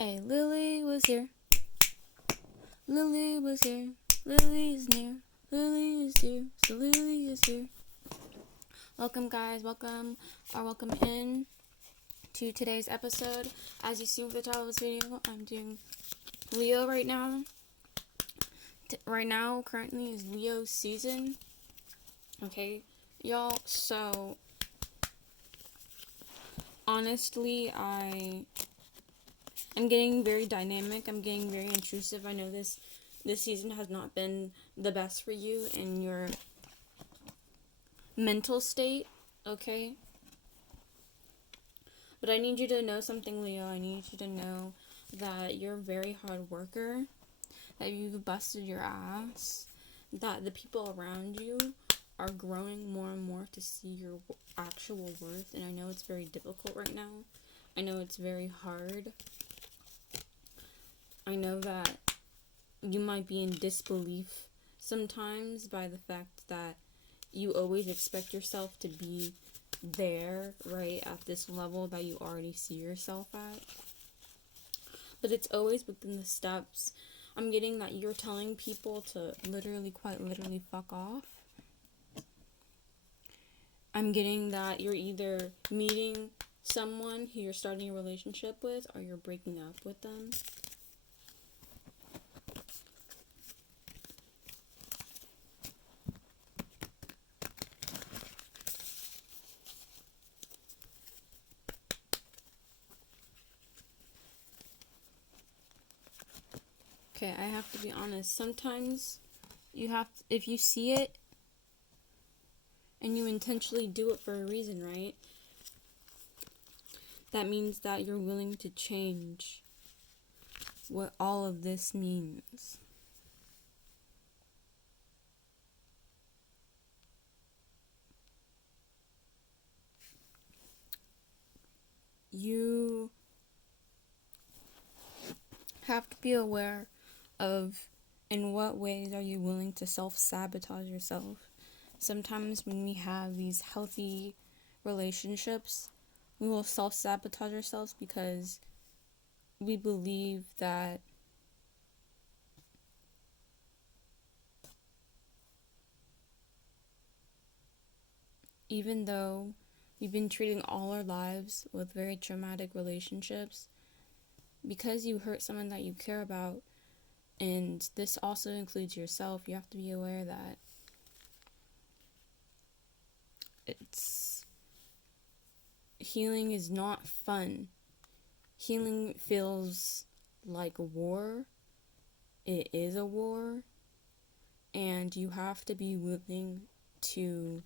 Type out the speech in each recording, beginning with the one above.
Hey, Lily was here. Lily was here. Lily is near. Lily is here. So Lily is here. Welcome, guys. Welcome in to today's episode. As you see with the title of this video, I'm doing Leo right now. Currently is Leo's season. Okay, y'all. So, honestly, I'm getting very dynamic. I'm getting very intrusive. I know this season has not been the best for you in your mental state, okay? But I need you to know something, Leo. I need you to know that you're a very hard worker, that you've busted your ass, that the people around you are growing more and more to see your actual worth. And I know it's very difficult right now. I know it's very hard. I know that you might be in disbelief sometimes by the fact that you always expect yourself to be there, right, at this level that you already see yourself at. But it's always within the steps. I'm getting that you're telling people to quite literally fuck off. I'm getting that you're either meeting someone who you're starting a relationship with or you're breaking up with them. Okay, I have to be honest. Sometimes if you see it and you intentionally do it for a reason, right? That means that you're willing to change what all of this means. You have to be aware of in what ways are you willing to self-sabotage yourself. Sometimes when we have these healthy relationships, we will self-sabotage ourselves because we believe that even though we've been treating all our lives with very traumatic relationships, because you hurt someone that you care about, and this also includes yourself, you have to be aware that healing is not fun. Healing feels like a war. It is a war. And you have to be willing to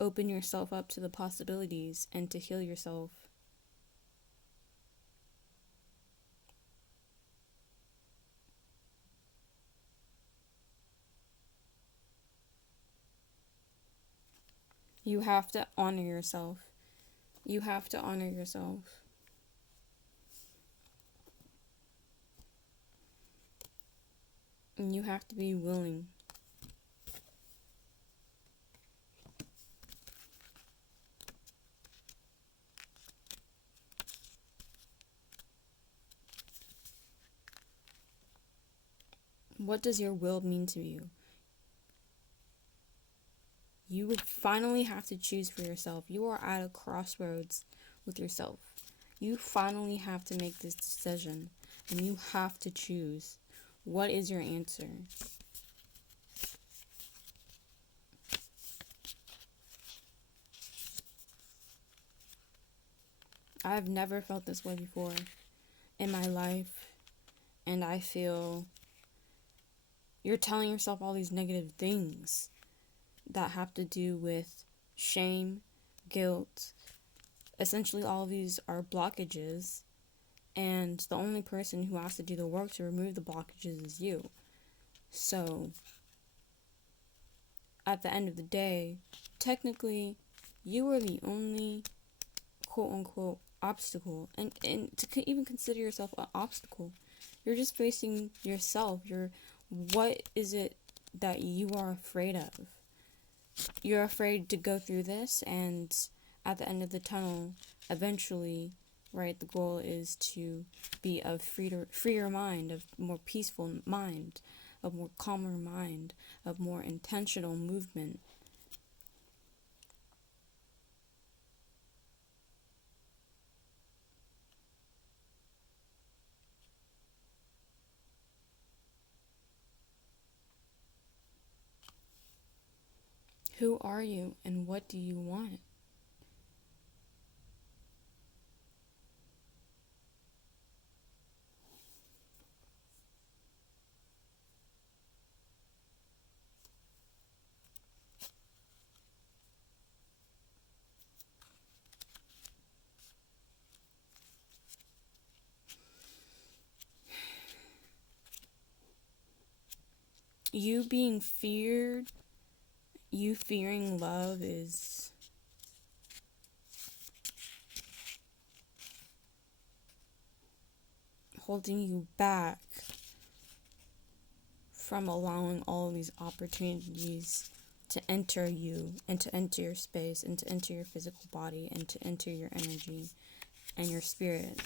open yourself up to the possibilities and to heal yourself. You have to honor yourself. You have to honor yourself. And you have to be willing. What does your will mean to you? You would finally have to choose for yourself. You are at a crossroads with yourself. You finally have to make this decision, and you have to choose. What is your answer? I've never felt this way before in my life, and I feel you're telling yourself all these negative things that have to do with shame, guilt. Essentially, all of these are blockages, and the only person who has to do the work to remove the blockages is you. So, at the end of the day, technically, you are the only quote-unquote obstacle, and to even consider yourself an obstacle, you're just facing yourself. What is it that you are afraid of? You're afraid to go through this, and at the end of the tunnel, eventually, right? The goal is to be of freer mind, of more peaceful mind, of more calmer mind, of more intentional movement. Who are you and what do you want? You being feared, you fearing love is holding you back from allowing all these opportunities to enter you and to enter your space and to enter your physical body and to enter your energy and your spirit.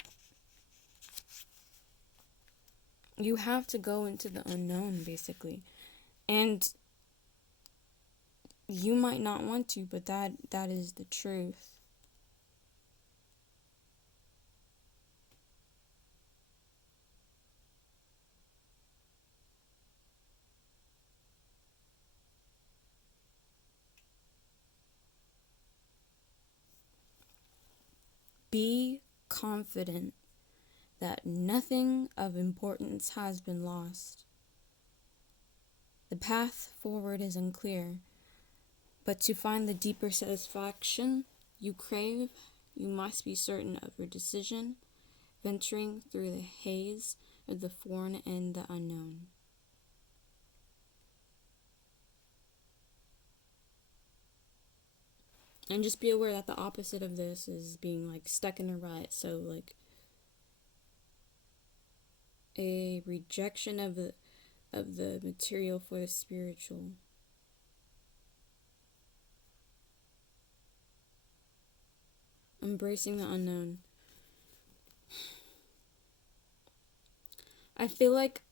You have to go into the unknown, basically. And you might not want to, but that is the truth. Be confident that nothing of importance has been lost. The path forward is unclear, but to find the deeper satisfaction you crave, you must be certain of your decision, venturing through the haze of the foreign and the unknown. And just be aware that the opposite of this is being like stuck in a rut. So like a rejection of the material for the spiritual. Embracing the unknown. I feel like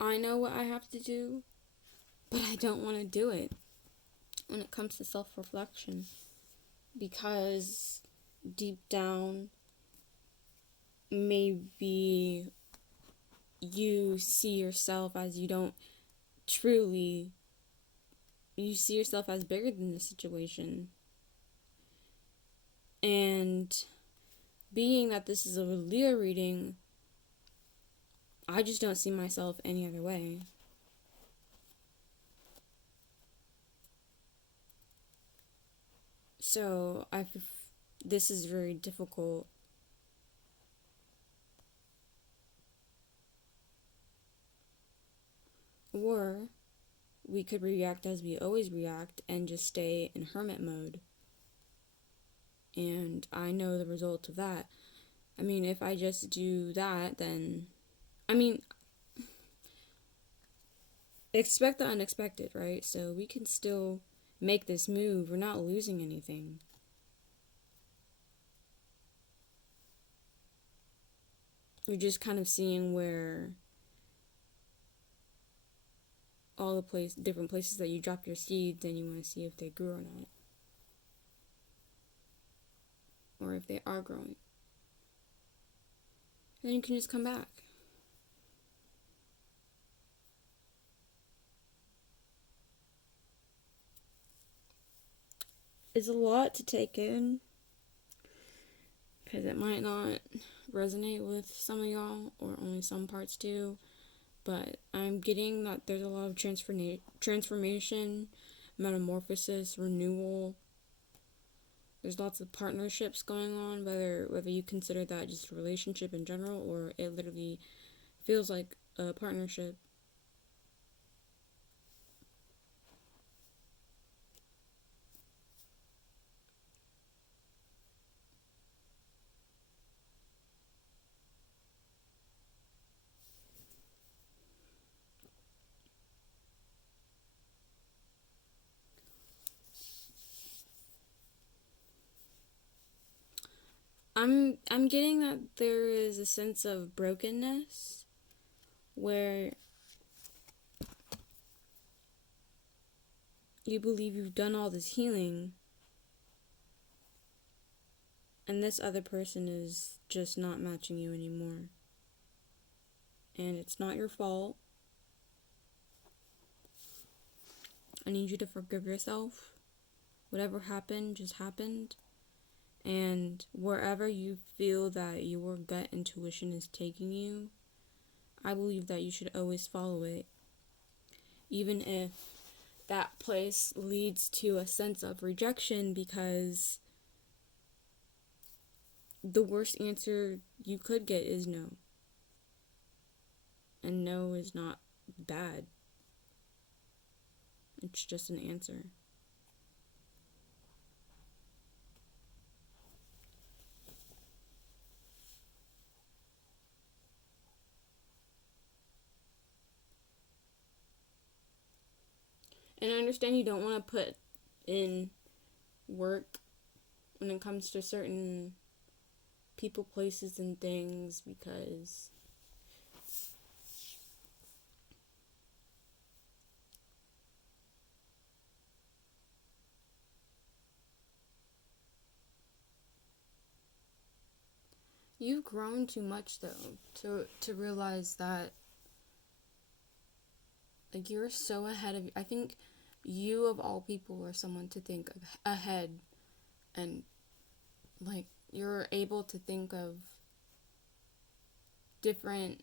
I know what I have to do, but I don't want to do it when it comes to self-reflection, because deep down maybe you see yourself as you see yourself as bigger than the situation. And being that this is a Leo reading, I just don't see myself any other way. So this is very difficult. Or we could react as we always react and just stay in hermit mode. And I know the result of that. I mean, if I just do that, then... I mean, expect the unexpected, right? So we can still make this move. We're not losing anything. You're just kind of seeing where all the different places that you dropped your seeds, and you want to see if they grew or not. Or if they are growing. And then you can just come back. It's a lot to take in, because it might not resonate with some of y'all, or only some parts do. But I'm getting that there's a lot of transformation, metamorphosis, renewal. There's lots of partnerships going on, whether you consider that just a relationship in general, or it literally feels like a partnership. I'm getting that there is a sense of brokenness where you believe you've done all this healing and this other person is just not matching you anymore. And it's not your fault. I need you to forgive yourself. Whatever happened just happened. And wherever you feel that your gut intuition is taking you, I believe that you should always follow it. Even if that place leads to a sense of rejection, because the worst answer you could get is no. And no is not bad. It's just an answer. And I understand you don't want to put in work when it comes to certain people, places, and things, because you've grown too much, though, to realize that, like, you're so ahead of... I think you, of all people, are someone to think of ahead, and, like, you're able to think of different...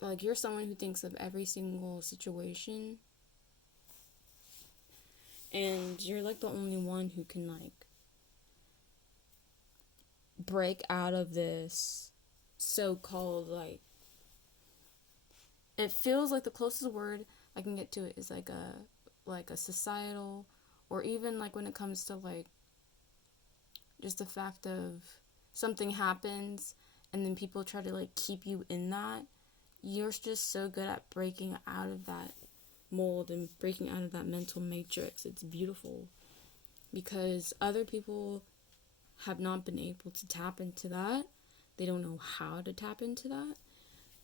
Like, you're someone who thinks of every single situation, and you're, like, the only one who can, like, break out of this so-called, like... It feels like the closest word I can get to it is, like a societal, or even, like, when it comes to, like, just the fact of something happens, and then people try to, like, keep you in that. You're just so good at breaking out of that mold and breaking out of that mental matrix. It's beautiful, because other people have not been able to tap into that. They don't know how to tap into that.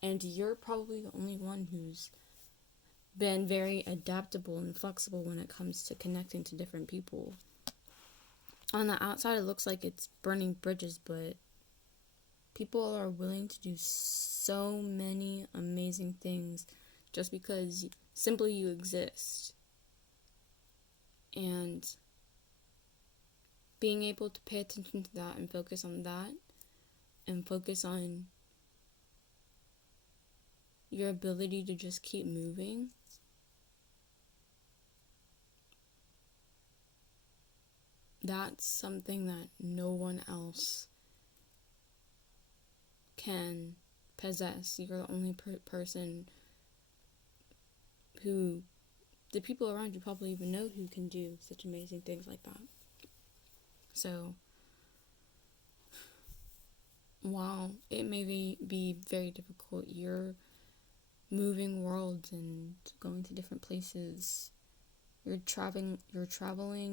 And you're probably the only one who's been very adaptable and flexible when it comes to connecting to different people. On the outside, it looks like it's burning bridges, but people are willing to do so many amazing things just because simply you exist. And being able to pay attention to that and focus on that, and focus on your ability to just keep moving, that's something that no one else can possess. You're the only person who the people around you probably even know who can do such amazing things like that. So, while it may be very difficult, you're moving worlds and going to different places. You're traveling,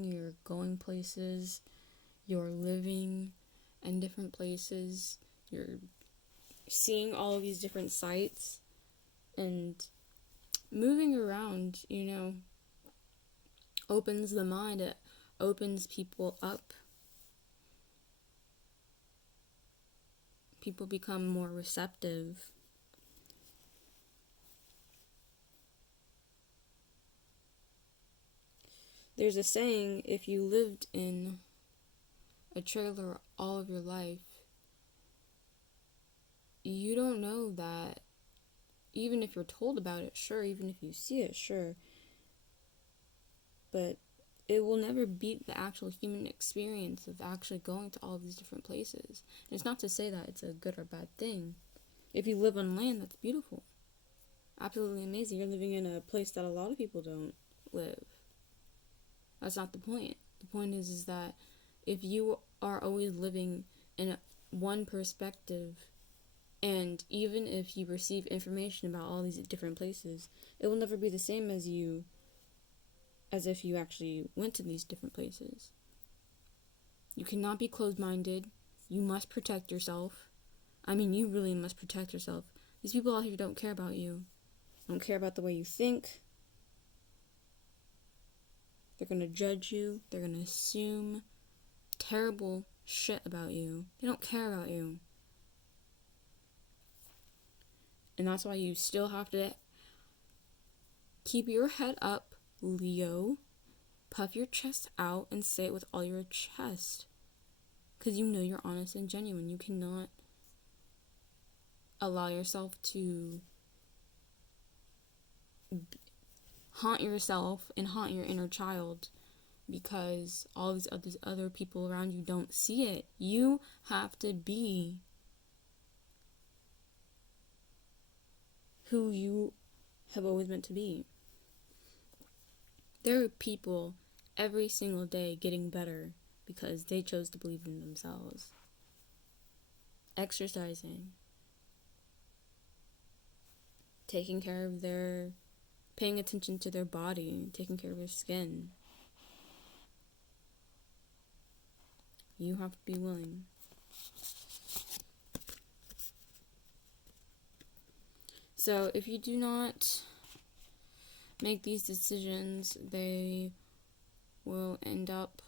you're going places, you're living in different places, you're seeing all of these different sights, and moving around, opens the mind, it opens people up. People become more receptive. There's a saying, if you lived in a trailer all of your life, you don't know that. Even if you're told about it, sure, even if you see it, sure, but it will never beat the actual human experience of actually going to all of these different places. And it's not to say that it's a good or bad thing. If you live on land, that's beautiful. Absolutely amazing. You're living in a place that a lot of people don't live. That's not the point. The point is that if you are always living in one perspective, and even if you receive information about all these different places, it will never be the same as if you actually went to these different places. You cannot be closed-minded. You must protect yourself. I mean, you really must protect yourself. These people out here don't care about you. Don't care about the way you think. They're going to judge you. They're going to assume terrible shit about you. They don't care about you. And that's why you still have to keep your head up, Leo. Puff your chest out and say it with all your chest. Because you know you're honest and genuine. You cannot allow yourself to haunt yourself and haunt your inner child because all these other people around you don't see it. You have to be who you have always meant to be. There are people every single day getting better because they chose to believe in themselves. Exercising. Paying attention to their body, taking care of their skin. You have to be willing. So if you do not make these decisions, they will end up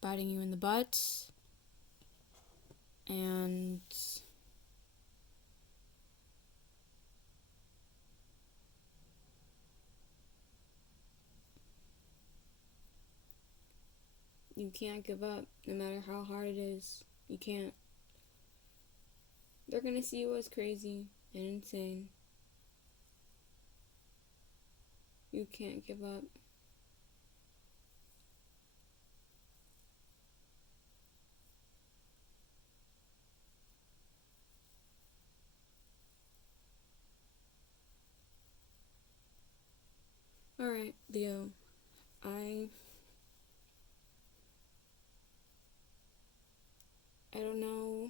biting you in the butt. And you can't give up, no matter how hard it is. You can't. They're gonna see you as crazy and insane. You can't give up. Alright, Leo. I don't know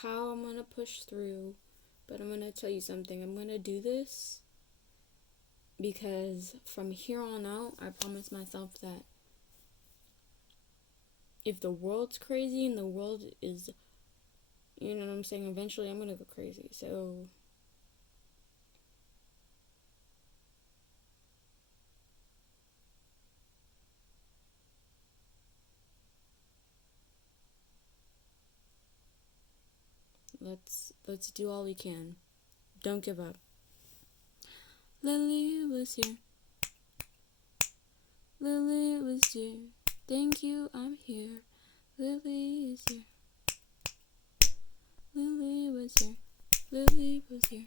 how I'm gonna push through, but I'm gonna tell you something. I'm gonna do this because from here on out, I promise myself that if the world's crazy and the world is, you know what I'm saying, eventually I'm gonna go crazy. So let's do all we can. Don't give up. Lily was here. Lily was here. Thank you, I'm here. Lily is here. Lily was here. Lily was here.